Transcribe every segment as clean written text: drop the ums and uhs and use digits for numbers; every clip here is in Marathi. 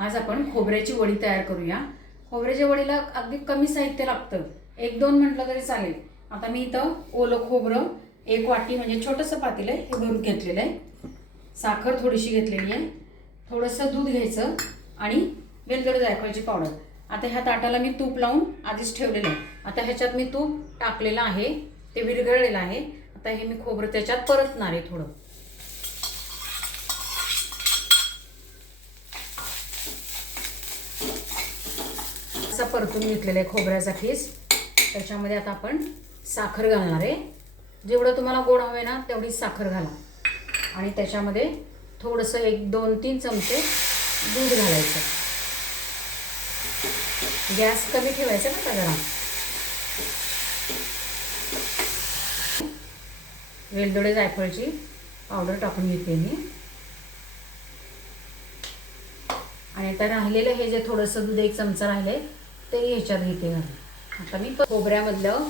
आज आपण खोबऱ्याची वडी तयार करूया। खोबऱ्याच्या वडीला अगदी कमी साहित्य लागतं, 1-2 म्हटलं तरी चालेल। आता मी इथं ओलं खोबरं 1 वाटी म्हणजे छोटंसं पातेलं हे भरून घेतलेलं आहे। साखर थोडीशी घेतलेली आहे, थोडंसं दूध घ्यायचं आणि वेलदोडे जायफळची पावडर। आता ह्या ताटाला मी तूप लावून आधीच ठेवलेलं आहे। आता ह्याच्यात मी तूप टाकलेलं आहे, ते विरघळलेलं आहे। आता हे मी खोबरं त्याच्यात परतणार आहे थोडं। असा परतून घेतलेला आहे खोबऱ्याचा खीस। त्याच्यामध्ये आता आपण साखर घालणार आहे। जेवढं तुम्हाला गोड हवे ना तेवढी साखर घाला आणि त्याच्यामध्ये थोडंसं 1-2-3 चमचे दूध घालायचं। गॅस कमी ठेवायचा ना जरा। वेलदोडे जायफळची पावडर टाकून घेते मी आणि आता राहिलेलं हे जे थोडंसं दूध 1 चमचा राहिले ते ह्याच्यात घेते। आता मी खोबऱ्यामधलं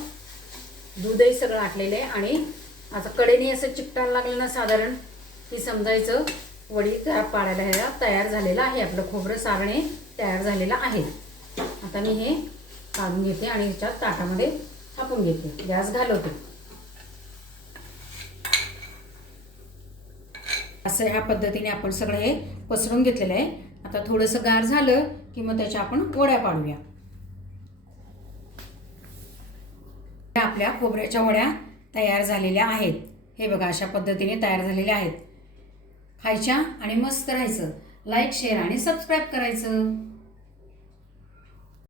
दूधही सगळं आटलेलं आहे आणि आता कडेने असं चिकटायला लागलं ना साधारण की समजायचं वडी पाडायला ह्याला तयार झालेलं आहे। आपलं खोबरं सारणे तयार झालेलं आहे। आता मी हे काढून घेते आणि ह्याच्यात ताटामध्ये थापून घेते। गॅस घालवते। असं ह्या पद्धतीने आपण सगळं हे पसरून घेतलेलं आहे। आता थोडंसं गार झालं की मग त्याच्या आपण वड्या पाडूया। आपल्या खोबऱ्याच्या वड्या तयार झालेल्या आहेत। हे बघा अशा पद्धतीने तयार झालेल्या आहेत। खायच्या आणि मस्त राहायचं। लाईक, शेअर आणि सबस्क्राईब करायचं।